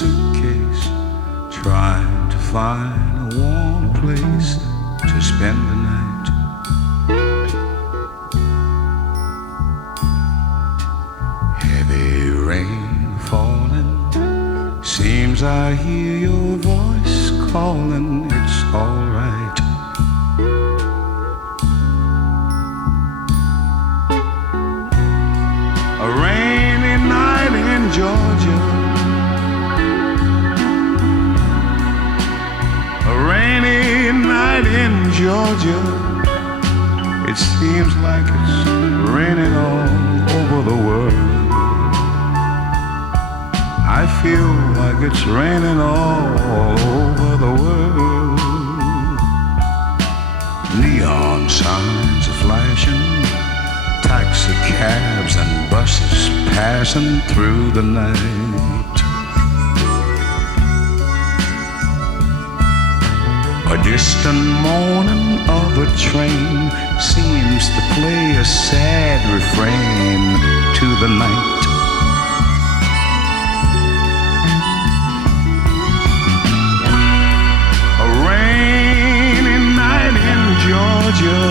suitcase, trying to find a warm place to spend the night. Heavy rain falling, seems I hear your voice calling. It's all right. A rainy night in Georgia, a rainy night in Georgia. It seems like it's raining all over the world. I feel like it's raining all over the world. Neon signs are flashing, taxi cabs and buses passing through the night. A distant moaning of a train seems to play a sad refrain to the night. A rainy night in Georgia,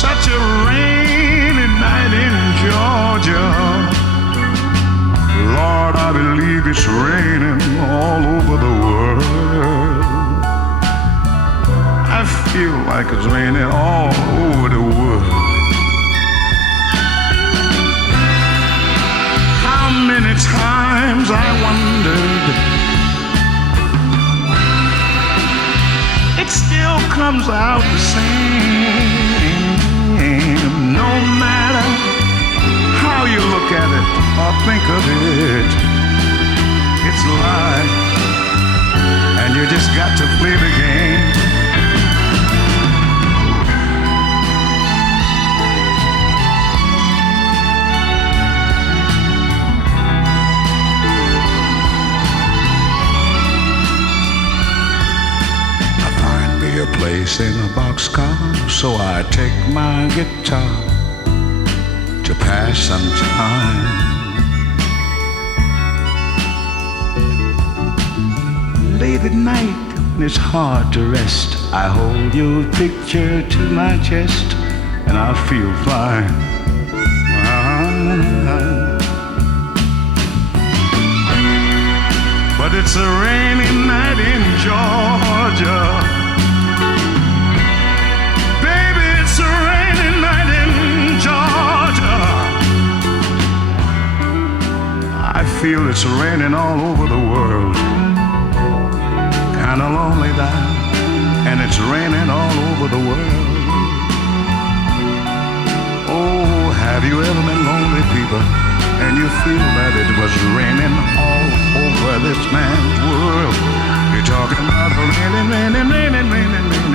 such a rainy night in Georgia. Lord, I believe it's raining all over the world. I feel like it's raining all over the world. How many times I wondered, it still comes out the same. No matter how you look at it or think of it, it's life, and you just got to play the game. I find me a place in a boxcar, so I take my guitar to pass some time. Late at night, when it's hard to rest, I hold your picture to my chest, and I feel fine. But it's a rainy night in Georgia. Baby, it's a rainy night in Georgia. I feel it's raining all over the world. Kinda lonely now, and it's raining all over the world. Oh, have you ever been lonely, people, and you feel that it was raining all over this man's world? You're talking about raining, raining, raining, raining, raining.